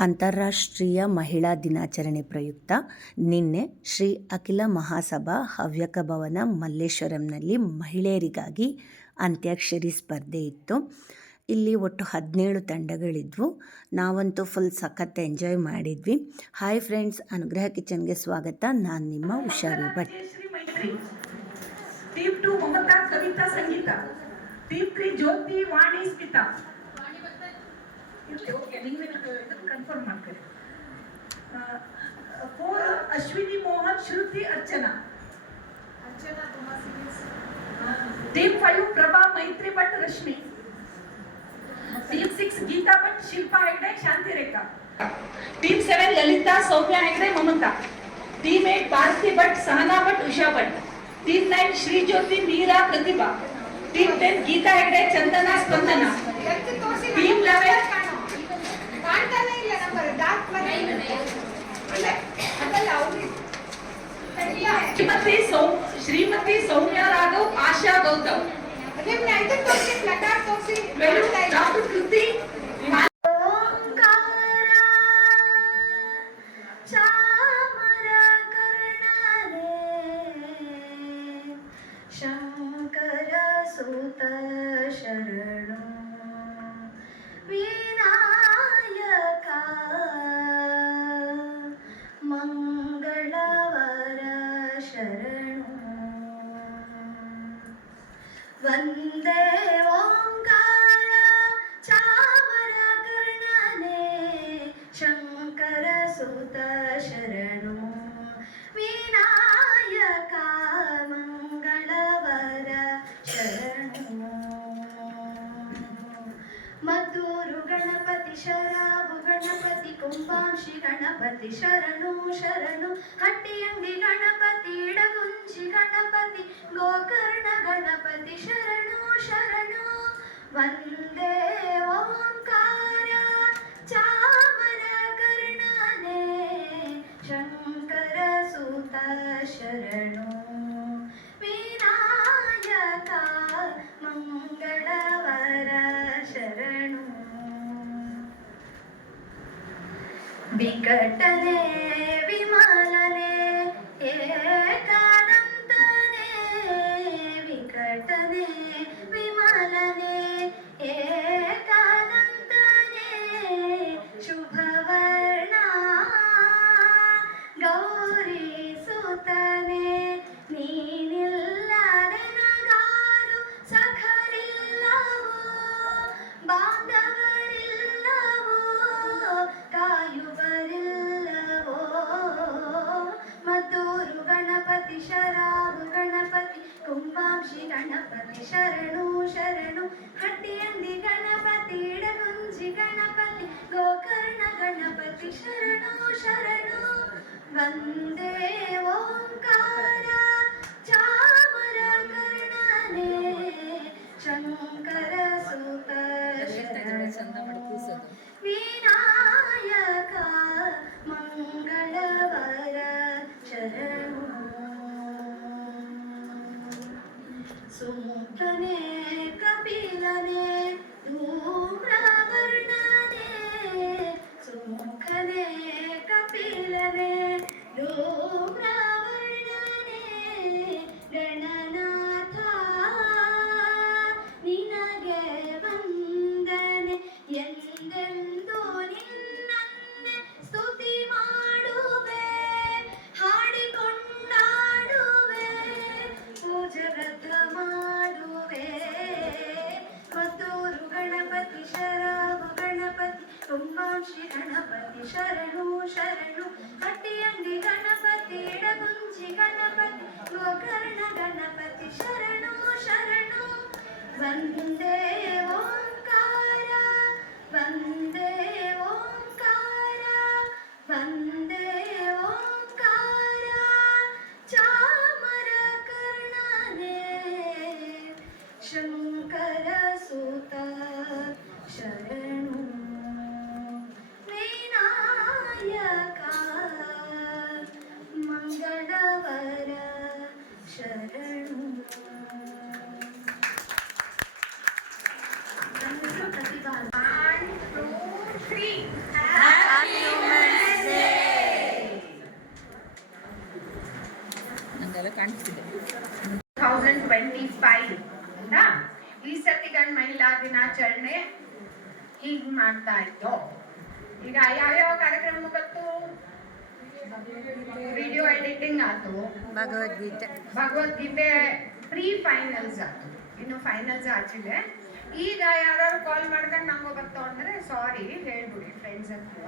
ಅಂತಾರಾಷ್ಟ್ರೀಯ ಮಹಿಳಾ ದಿನಾಚರಣೆ ಪ್ರಯುಕ್ತ ನಿನ್ನೆ ಶ್ರೀ ಅಖಿಲ ಮಹಾಸಭಾ ಹವ್ಯಕ ಭವನ ಮಲ್ಲೇಶ್ವರಂನಲ್ಲಿ ಮಹಿಳೆಯರಿಗಾಗಿ ಅಂತ್ಯಾಕ್ಷರಿ ಸ್ಪರ್ಧೆ ಇತ್ತು. ಇಲ್ಲಿ ಒಟ್ಟು ಹದಿನೇಳು ತಂಡಗಳಿದ್ವು. ನಾವಂತೂ ಫುಲ್ ಸಖತ್ ಎಂಜಾಯ್ ಮಾಡಿದ್ವಿ. ಹಾಯ್ ಫ್ರೆಂಡ್ಸ್ ಅನುಗ್ರಹ ಕಿಚನ್ಗೆ ಸ್ವಾಗತ. ನಾನು ನಿಮ್ಮ ಹುಷಾರಿ Bhat team two Mamata, Kavita, Sangeeta. Team three Jyoti, Vani, Smita. Okay ನೀವೇ ಕನ್ಫರ್ಮ್ ಮಾಡ್ಕೊಳ್ಳಿ four Ashwini Mohan Shruti Archana team five Prabha Maitri Bhat Rashmi team six Geeta Bhat Shilpa Hegde Shanti Rekha team seven Lalita Soumya Hegde Mamata team eight Bharati Bhat Sahana Bhat Usha Bhat team nine Shri Jyoti Meera Pratibha team ten Geeta Hegde Chandana Spandana team eleven ಕಾಣ್ತಾನೆ ಇಲ್ಲ number dark ಇಲ್ಲ ಅದಲ್ಲ ಅವ್ರಿಗೆ ಶ್ರೀಮತಿ ಸೌ ಸುತ ಶರಣು ವಿನಾಯಕ ಮಂಗಳವರ ಶರಣು. ಮದ್ದೂರು ಗಣಪತಿ ಶರಾಬು, ಗಣಪತಿ ಕುಂಭಾಂಶಿ, ಗಣಪತಿ ಶರಣು ಶರಣು. ಹಟ್ಟಿಯಂಗಿ ಗಣಪತಿ, ಇಡಗುಂಜಿ ಗಣಪತಿ, ಗೋಕರ್ಣ ಗಣಪತಿ ಶರಣು ಶರಣು. ವಂದೇ വികടനേ ಗಣಪತಿ ಶರಣು ಶರಣು ಹಟ್ಟಿಯಂದಿ ಗಣಪತಿ ಇಡಗುಂಜಿ ಗಣಪತಿ ಗೋಕರ್ಣ ಗಣಪತಿ ಶರಣು ಶರಣು ವಂದೇ ಓಂಕಾರ ಚಾಮರ ಕರ್ಣನೆ ಶಂಕರ そのたね。ಮಾಡ್ತಾ ಇತ್ತು ಈಗ ಯಾವ್ಯಾವ ಕಾರ್ಯಕ್ರಮ ಮುಗತ್ತು ವಿಡಿಯೋ ಎಡಿಟಿಂಗ್ ಆಯ್ತು. ಭಗವದ್ಗೀತೆ. ಭಗವದ್ಗೀತೆ ಪ್ರೀ ಫೈನಲ್ಸ್ ಆಯ್ತು. ಇನ್ನು ಫೈನಲ್ಸ್ ಆಚಿದೆ ಈಗ ಯಾರು ಕಾಲ್ ಮಾಡ್ಕೊಂಡು ನಂಗೆ ಬರ್ತಾವ ಅಂದ್ರೆ ಸಾರಿ ಹೇಳ್ಬಿಡಿ ಫ್ರೆಂಡ್ಸ್ ಹತ್ರ.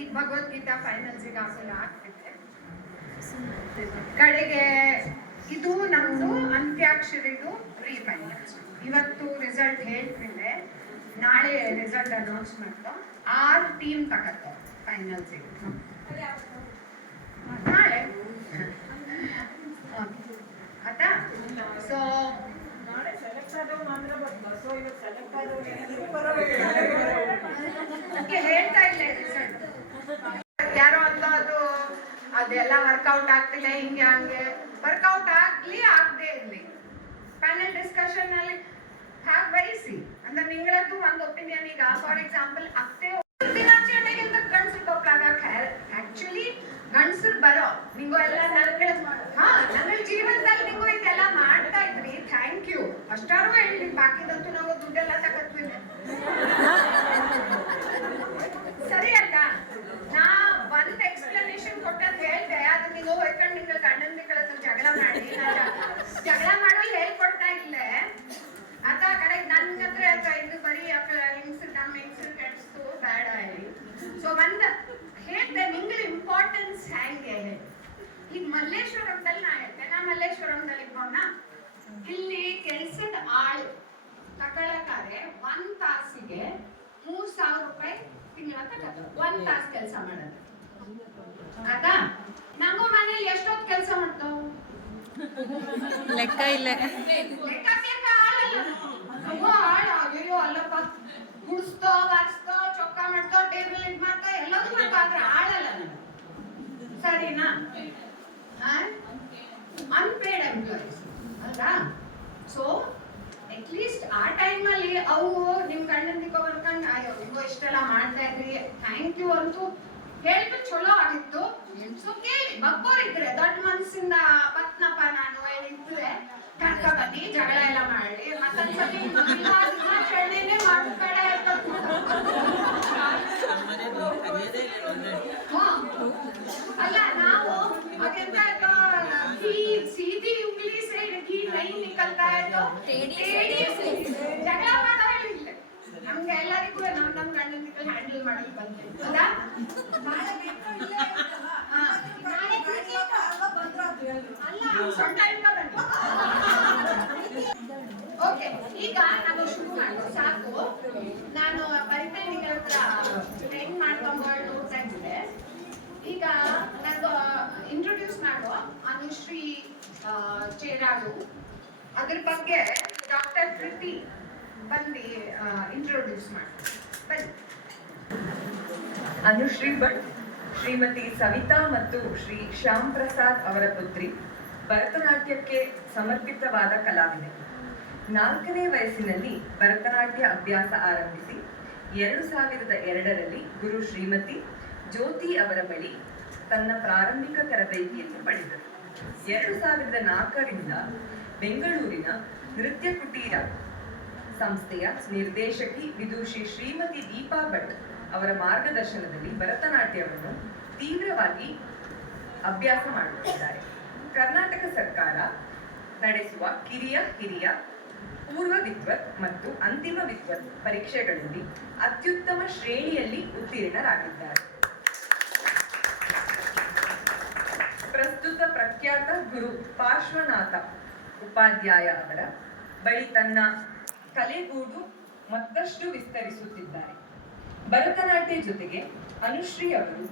ಈಗ ಭಗವದ್ಗೀತಾ ಫೈನಲ್ಸಿಗೆ ಹಾಕಲು ಆಗ್ತಿದೆ. ಕಡೆಗೆ ಇದು ನಮ್ದು ಅಂತ್ಯಾಕ್ಷರಿದು ಪ್ರೀ ಫೈನಲ್ಸ್ ಇವತ್ತು ರಿಸಲ್ಟ್ ಹೇಳ್ತಿದ್ದೆ ನಾಳೆ ರಿಸಲ್ಟ್ ಅನೌನ್ಸ್ ಮಾಡ್ತಾ ಆರು ಟೀಮ್ ತಗತ್ತೆ ಫೈನಲ್ಸಿಗೆ ಬರೋ ನಿಂಗು ಎಲ್ಲ ನಲ್ಗಳ ಹಾ ನನ್ನ ಜೀವನದಲ್ಲಿ ನಿಂಗು ಇದೆಲ್ಲ ಮಾಡ್ತಾ ಇದ್ರಿ. ಥ್ಯಾಂಕ್ ಯು ಅಷ್ಟಾರು ಹೇಳಿ ಬಾಕಿದಂತೂ ನಾವು ದುಡ್ಡೆಲ್ಲ ತಗತ್ವಿ. ಸರಿ ಅಲ್ಲ ನಾ ಒಂದ್ ಎಕ್ಸ್ಪ್ಲನೇಷನ್ ಕೊಟ್ಟದ್ ಹೇಳ್ದೆ. ಅದು ನೀವು ಹೋಯ್ಕೊಂಡು ನಿಂಗೆ ಗಂಡನ ಮಕ್ಕಳ ಹತ್ರ ಜಗಳ ಮಾಡಿ, ನಾ ಜ- ಜಗಳ ಮಾಡೋದು ಹೇಳ್ಕೊಡ್ತಾ ಇಲ್ಲೇ. ಅದ ಕಡೆ ನನ್ ಹತ್ರ ಹೇಳ್ತಾ ಇದು ಬರೀ ಹೆಂಗ್ಸರ್ ನಮ್ಮ ಹೆಂಗ್ಸರ್ ಕೆಡ್ಸ್ತು ಬೇಡ ಹೇಳಿ. ಸೊ ಒಂದ್ ಹೇಳ್ದೆ, ನಿಂಗೆ ಇಂಪಾರ್ಟೆನ್ಸ್ ಹೆಂಗೆ ಹೇಳಿ ಈಗ ಮಲ್ಲೇಶ್ವರಂದಲ್ಲಿ ನಾ ಹೇಳ್ತೇನೆ ನಾ ಮಲ್ಲೇಶ್ವರಂದಲ್ಲಿ ಇದ್ದವನ ಇಲ್ಲಿ ಕೆಲ್ಸದ ಆಳು ತಗೊಳಕಾದ್ರೆ ಒಂದ್ ತಾಸಿಗೆ ಮೂರ್ ಸಾವಿರ ರೂಪಾಯಿ ತಿಂಗಳ ತಗತ್ತ ಒಂದ್ ತಾಸು ಕೆಲಸ ಮಾಡೋದು. ಆಯ್ತಾ ನಂಗೂ ಮನೇಲಿ ಎಷ್ಟೊತ್ತು ಕೆಲಸ ಮಾಡ್ತಾವ್? ಲೆಕ್ಕ ಇಲ್ಲ. ಅಯ್ಯೋ ಅಲ್ಲಪ್ಪ. ಗುಡಿಸ್ತೋ ಬಾರಿಸ್ತೋ ಚೊಕ್ಕ ಮಾಡ್ತೋ ಟೇಬಲ್ ಇದ್ ಮಾಡ್ತೋ ಎಲ್ಲದೂ ಮಾಡ್ತೋ ಆದ್ರೆ ಆಳಲ್ಲ ನಾನು ಸರಿನಾ ಅನ್ಪೇಡ್ ಎಂಪ್ಲಾಯೀಸ್ ಅಲ್ವಾ ಸೊ ಅಟ್ಲೀಸ್ಟ್ ಆ ಟೈಮಲ್ಲಿ ಅವು ನಿಮ್ ಗಂಡನ ದಿಕ್ಕ ಬರ್ಕೊಂಡು ಅಯ್ಯೋ ನೀವು ಇಷ್ಟೆಲ್ಲ ಮಾಡ್ತಾ ಇದ್ರಿ ಥ್ಯಾಂಕ್ ಯು ಅಂತೂ ಹೇಳ್ಬಿಟ್ಟು ಚಲೋ ಆಗಿತ್ತು. ಸೊ ಕೇಳಿ ಬಗ್ಗೋರಿದ್ರೆ ದೊಡ್ಡ ಮನಸ್ಸಿಂದ ಬತ್ನಪ್ಪ ನಾನು ಹೇಳಿದ್ರೆ ಕರ್ಕ ಬನ್ನಿ ಜಗಳ ಎಲ್ಲ ಮಾಡಿ ದಿನಾಚರಣೆನೇ ಮಾಡ್ಬೇಡ ಅಲ್ಲ ನಾವು ನಿಂತ್ಕೊಳ್ತಾ ಎಲ್ಲರಿಗೂ ನಾವ್ ನಮ್ ಗಂಡನ ಜೊತೆ ಹ್ಯಾಂಡಲ್ ಮಾಡಕ್ ಹೌದಾ? ಅಲ್ಲ ಸೊಂಟ ಇಂದ ಓಕೆ ಈಗ ನಾವು ಶುರು ಮಾಡೋದು ಸಾಕು. ನಾನು ಪರಿಪಾಲಿಕೆ ಹತ್ರ. ಟ್ರೈನ್ ಮಾಡ್ಕೊಂಡು ಹೋಗ್ತಾ ಈಗ ನಂದು ಇಂಟ್ರೊಡ್ಯೂಸ್ ಮಾಡುವ. ಅನುಶ್ರೀ ಚೇರಾಡು ಅದ್ರ ಬಗ್ಗೆ ಡಾಕ್ಟರ್ ಪ್ರೀತಿ ಬಂದು ಇಂಟ್ರೊಡ್ಯೂಸ್ ಮಾಡ್ತಾರೆ. ಅನುಶ್ರೀ ಭಟ್, ಶ್ರೀಮತಿ ಸವಿತಾ ಮತ್ತು ಶ್ರೀ ಶ್ಯಾಮ್ ಪ್ರಸಾದ್ ಅವರ ಪುತ್ರಿ, ಭರತನಾಟ್ಯಕ್ಕೆ ಸಮರ್ಪಿತವಾದ ಕಲಾವಿದೆ. ನಾಲ್ಕನೇ ವಯಸ್ಸಿನಲ್ಲಿ ಭರತನಾಟ್ಯ ಅಭ್ಯಾಸ ಆರಂಭಿಸಿ, ಎರಡು ಸಾವಿರದ ಎರಡರಲ್ಲಿ ಗುರು ಶ್ರೀಮತಿ ಜ್ಯೋತಿ ಅವರ ಬಳಿ ತನ್ನ ಪ್ರಾರಂಭಿಕ ತರಬೇತಿಯನ್ನು ಪಡೆದರು. ಎರಡು ಸಾವಿರದ ನಾಲ್ಕರಿಂದ ಬೆಂಗಳೂರಿನ ನೃತ್ಯ ಕುಟೀರ ಸಂಸ್ಥೆಯ ನಿರ್ದೇಶಕಿ ವಿದುಷಿ ಶ್ರೀಮತಿ ದೀಪಾ ಭಟ್ ಅವರ ಮಾರ್ಗದರ್ಶನದಲ್ಲಿ ಭರತನಾಟ್ಯವನ್ನು ತೀವ್ರವಾಗಿ ಅಭ್ಯಾಸ ಮಾಡುತ್ತಿದ್ದಾರೆ. ಕರ್ನಾಟಕ ಸರ್ಕಾರ ನಡೆಸುವ ಕಿರಿಯ ಹಿರಿಯ ಪೂರ್ವ ವಿದ್ವತ್ ಮತ್ತು ಅಂತಿಮ ವಿದ್ವತ್ ಪರೀಕ್ಷೆಗಳಲ್ಲಿ ಅತ್ಯುತ್ತಮ ಶ್ರೇಣಿಯಲ್ಲಿ ಉತ್ತೀರ್ಣರಾಗಿದ್ದಾರೆ. ಪ್ರಸ್ತುತ ಪ್ರಖ್ಯಾತ ಗುರು ಪಾರ್ಶ್ವನಾಥ ಉಪಾಧ್ಯಾಯ ಅವರ ಬಳಿ ತನ್ನ ಕಲೆಗೂಡು ಮತ್ತಷ್ಟು ವಿಸ್ತರಿಸುತ್ತಿದ್ದಾರೆ. ಭರತನಾಟ್ಯ ಜೊತೆಗೆ ಅನುಶ್ರೀ ಅವರು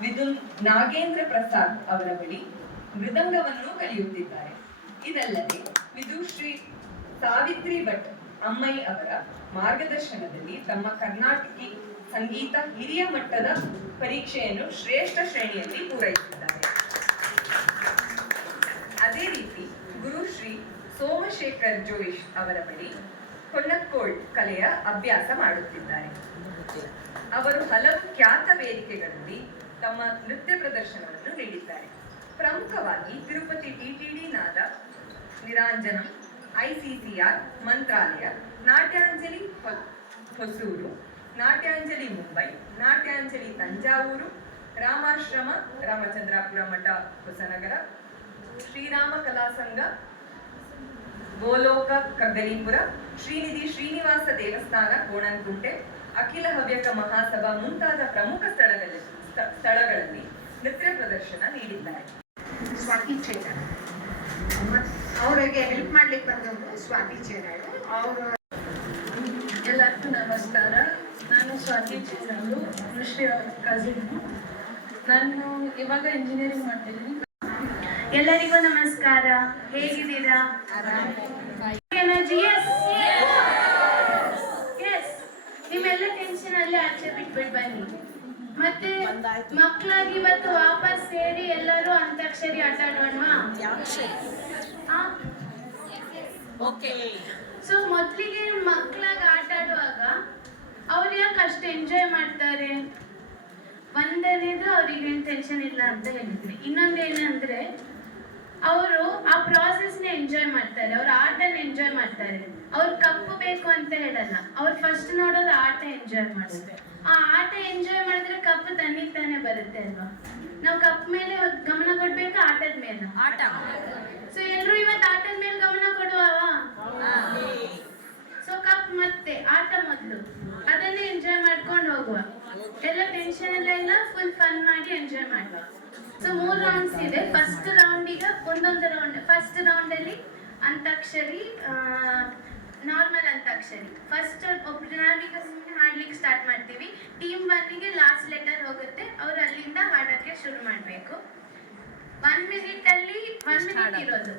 ವಿದುನ್ ನಾಗೇಂದ್ರ ಪ್ರಸಾದ್ ಅವರ ಬಳಿ ಮೃದಂಗವನ್ನು ಕಲಿಯುತ್ತಿದ್ದಾರೆ. ಇದಲ್ಲದೆ ವಿದುಶ್ರೀ ಸಾವಿತ್ರಿ ಭಟ್ ಅಮ್ಮೈ ಅವರ ಮಾರ್ಗದರ್ಶನದಲ್ಲಿ ತಮ್ಮ ಕರ್ನಾಟಕಿ ಸಂಗೀತ ಹಿರಿಯ ಮಟ್ಟದ ಪರೀಕ್ಷೆಯನ್ನು ಶ್ರೇಷ್ಠ ಶ್ರೇಣಿಯಲ್ಲಿ ಪೂರೈಸಿದ್ದಾರೆ. ಅದೇ ರೀತಿ ಗುರು ಶ್ರೀ ಸೋಮಶೇಖರ್ ಜೋಯಿಶ್ ಅವರ ಬಳಿ ಕೊಲ್ಲಕ್ಕೋಳ್ ಕಲೆಯ ಅಭ್ಯಾಸ ಮಾಡುತ್ತಿದ್ದಾರೆ. ಅವರು ಹಲವು ಖ್ಯಾತ ವೇದಿಕೆಗಳಲ್ಲಿ ತಮ್ಮ ನೃತ್ಯ ಪ್ರದರ್ಶನವನ್ನು ನೀಡಿದ್ದಾರೆ. ಪ್ರಮುಖವಾಗಿ ತಿರುಪತಿ ಟಿಟಿಡಿ ನಾದ ನಿರಾಂಜನ ಐಸಿಸಿಆರ್ ಮಂತ್ರಾಲಯ, ನಾಟ್ಯಾಂಜಲಿ ಹೊಸೂರು, ನಾಟ್ಯಾಂಜಲಿ ಮುಂಬೈ, ನಾಟ್ಯಾಂಜಲಿ ತಂಜಾವೂರು, ರಾಮಾಶ್ರಮ, ರಾಮಚಂದ್ರಾಪುರ ಮಠ ಹೊಸನಗರ ಶ್ರೀರಾಮ ಕಲಾ ಸಂಘ ಗೋಲೋಕ ಕಗ್ಗಲೀಪುರ ಶ್ರೀನಿಧಿ ಶ್ರೀನಿವಾಸ ದೇವಸ್ಥಾನ ಕೋಣನಕುಂಟೆ ಅಖಿಲ ಹವ್ಯಕ ಮಹಾಸಭಾ ಮುಂತಾದ ಪ್ರಮುಖ ಸ್ಥಳಗಳಲ್ಲಿ ಸ್ಥಳಗಳಲ್ಲಿ ನೃತ್ಯ ಪ್ರದರ್ಶನ ನೀಡಿದ್ದಾರೆ. ಸ್ವಾತಿ ಚೇತನ್. ಅವರಿಗೆ ಹೆಲ್ಪ್ ಮಾಡ್ಲಿಕ್ಕೆ ಬಂದವರು ಸ್ವಾತಿ ಅವರು ಎಲ್ಲರಿಗೂ ನಮಸ್ಕಾರ. ನಾನು ಸ್ವಾತಿ ಚೇರಾಳು ಕೃಷಿ ಕಸಿನ್ ನಾನು ಇವಾಗ ಇಂಜಿನಿಯರಿಂಗ್ ಮಾಡ್ತಿದ್ದೀನಿ. ಎಲ್ಲರಿಗೂ ನಮಸ್ಕಾರ. ಹೇಗಿದ್ದೀರಾ? ನಿಮ್ಮೆಲ್ಲ ಟೆನ್ಷನ್ ಅಲ್ಲೇ ಆಚೆ ಬಿಟ್ಬಿಟ್ಟು ಬನ್ನಿ. ಮತ್ತೆ ಮಕ್ಕಳಾಗಿ ಇವತ್ತು ವಾಪಸ್ ಸೇರಿ ಎಲ್ಲರೂ ಅಂತಾಕ್ಷರಿ ಆಟ ಓಕೆ ಸೊ ಮೊದಲಿಗೆ ಮಕ್ಕಳಾಗಿ ಆಟ ಆಡುವಾಗ ಅವ್ರು ಯಾಕೆ ಅಷ್ಟು ಎಂಜಾಯ್ ಮಾಡ್ತಾರೆ? ಒಂದನೇದು ಅವ್ರಿಗೆ ಟೆನ್ಷನ್ ಇಲ್ಲ ಅಂತ ಹೇಳಿದ್ರಿ ಇನ್ನೊಂದು ಏನಂದ್ರೆ ಅವರು ಆ ಪ್ರಾಸೆಸ್ನ ಎಂಜಾಯ್ ಮಾಡ್ತಾರೆ ಅವ್ರ ಆಟನ ಎಂಜಾಯ್ ಮಾಡ್ತಾರೆ. ಅವ್ರ ಕಪ್ಪು ಬೇಕು ಅಂತ ಹೇಳಲ್ಲ ಅವ್ರು ಫಸ್ಟ್ ನೋಡೋದು ಆಟ ಎಂಜಾಯ್ ಮಾಡೋದು ಆ ಆಟ ಎಂಜಾಯ್ ಮಾಡಿದ್ರೆ ಕಪ್ಪು ತನ್ನಿಗೆ ತಾನೇ ಬರುತ್ತೆ ಅಲ್ವಾ? ನಾವು ಕಪ್ ಮೇಲೆ ಗಮನ ಕೊಡ್ಬೇಕು ಆಟದ ಮೇಲೆ? ಆಟ. ಸೊ ಎಲ್ಲರೂ ಇವತ್ತು ಆಟದ ಮೇಲೆ ಗಮನ ಕೊಡುವವಾ? ಸೊ ಕಪ್ ಮತ್ತೆ ಆಟ ಮೊದಲು. ಅದನ್ನೇ ಎಂಜಾಯ್ ಮಾಡ್ಕೊಂಡು ಹೋಗುವ. ಎಲ್ಲ ಟೆನ್ಷನ್ ಎಲ್ಲ ಇಲ್ಲ ಫುಲ್ ಫನ್ ಮಾಡಿ ಎಂಜಾಯ್ ಮಾಡುವ. ಸೊ ಮೂರು ರೌಂಡ್ಸ್ ಇದೆ. ಫಸ್ಟ್ ರೌಂಡ್ ಈಗ ಒಂದೊಂದು ರೌಂಡ್ ಫಸ್ಟ್ ರೌಂಡ್ ಅಲ್ಲಿ ಅಂತಾಕ್ಷರಿ ನಾರ್ಮಲ್ ಅಂತಾಕ್ಷರಿ. ಫಸ್ಟ್ ಒಬ್ರು ನಾವೀಗ ಸುಮ್ಮನೆ ಹಾಡ್ಲಿಕ್ಕೆ ಸ್ಟಾರ್ಟ್ ಮಾಡ್ತೀವಿ. ಟೀಮ್ ಒನ್ನಿಗೆ ಲಾಸ್ಟ್ ಲೆಟರ್ ಹೋಗುತ್ತೆ. ಅವ್ರು ಅಲ್ಲಿಂದ ಹಾಡಕ್ಕೆ ಶುರು ಮಾಡಬೇಕು. ಒನ್ ಮಿನಿಟ್ ಅಲ್ಲಿ ಒನ್ ಮಿನಿಟ್ ಇರೋದು.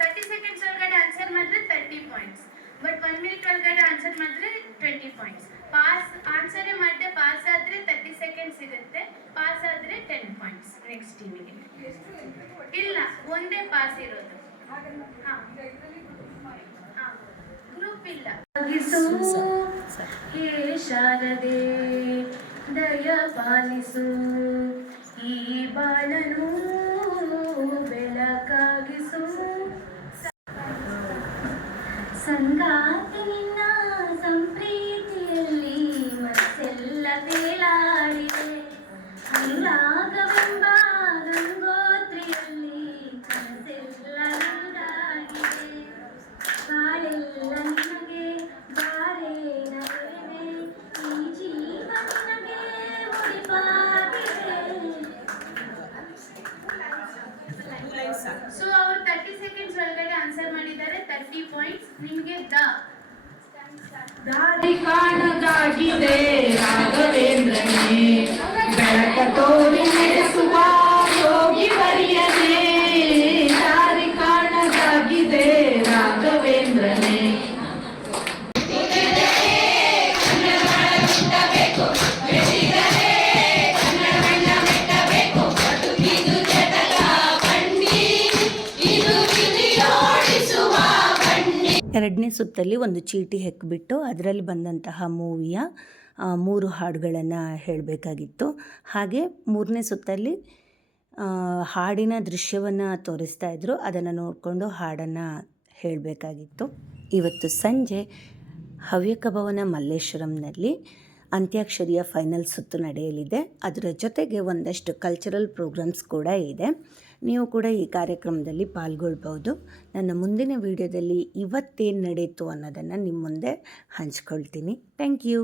ತರ್ಟಿ ಸೆಕೆಂಡ್ಸ್ ಒಳಗಡೆ ಆನ್ಸರ್ ಮಾಡಿದ್ರೆ thirty points but one minute ಒಳಗಡೆ ಆನ್ಸರ್ ಮಾಡಿದ್ರೆ ಟ್ವೆಂಟಿ ಪಾಯಿಂಟ್ಸ್ ಪಾಸ್ ಆನ್ಸರೇ ಮಾಡಿದೆ ಪಾಸ್ ಆದರೆ ತರ್ಟಿ ಸೆಕೆಂಡ್ಸ್ ಇರುತ್ತೆ. ಪಾಸ್ ಆದರೆ ಟೆನ್ ಪಾಯಿಂಟ್ಸ್ ನೆಕ್ಸ್ಟ್ ಟೀಮಿಗೆ ಇಲ್ಲ ಒಂದೇ ಪಾಸ್ ಇರೋದು. ಗ್ರೂಪ್ ಇಲ್ಲ. ಹೇ ಶಾರದೆ ದಯ ಪಾಲಿಸು. ಈ ಬಾಳನು ಬೆಳಕಾಗಿಸು. ಸಂಗಾತಿ Alhamdulillah. ಎರಡನೇ ಸುತ್ತಲ್ಲಿ ಒಂದು ಚೀಟಿ ಹೆಕ್ಬಿಟ್ಟು ಅದರಲ್ಲಿ ಬಂದಂತಹ ಮೂವಿಯ ಮೂರು ಹಾಡುಗಳನ್ನು ಹೇಳಬೇಕಾಗಿತ್ತು. ಹಾಗೆ ಮೂರನೇ ಸುತ್ತಲ್ಲಿ ಹಾಡಿನ ದೃಶ್ಯವನ್ನು ತೋರಿಸ್ತಾ ಇದ್ದರು ಅದನ್ನು ನೋಡಿಕೊಂಡು ಹಾಡನ್ನು ಹೇಳಬೇಕಾಗಿತ್ತು. ಇವತ್ತು ಸಂಜೆ ಹವ್ಯಕ ಭವನ ಮಲ್ಲೇಶ್ವರಂನಲ್ಲಿ ಅಂತ್ಯಾಕ್ಷರಿಯ ಫೈನಲ್ ಸುತ್ತು ನಡೆಯಲಿದೆ. ಅದರ ಜೊತೆಗೆ ಒಂದಷ್ಟು ಕಲ್ಚರಲ್ ಪ್ರೋಗ್ರಾಮ್ಸ್ ಕೂಡ ಇದೆ. ನೀವು ಕೂಡ ಈ ಕಾರ್ಯಕ್ರಮದಲ್ಲಿ ಪಾಲ್ಗೊಳ್ಬೋದು ನನ್ನ ಮುಂದಿನ ವಿಡಿಯೋದಲ್ಲಿ ಇವತ್ತೇನು ನಡೆಯಿತು ಅನ್ನೋದನ್ನು ನಿಮ್ಮ ಮುಂದೆ ಹಂಚ್ಕೊಳ್ತೀನಿ. Thank you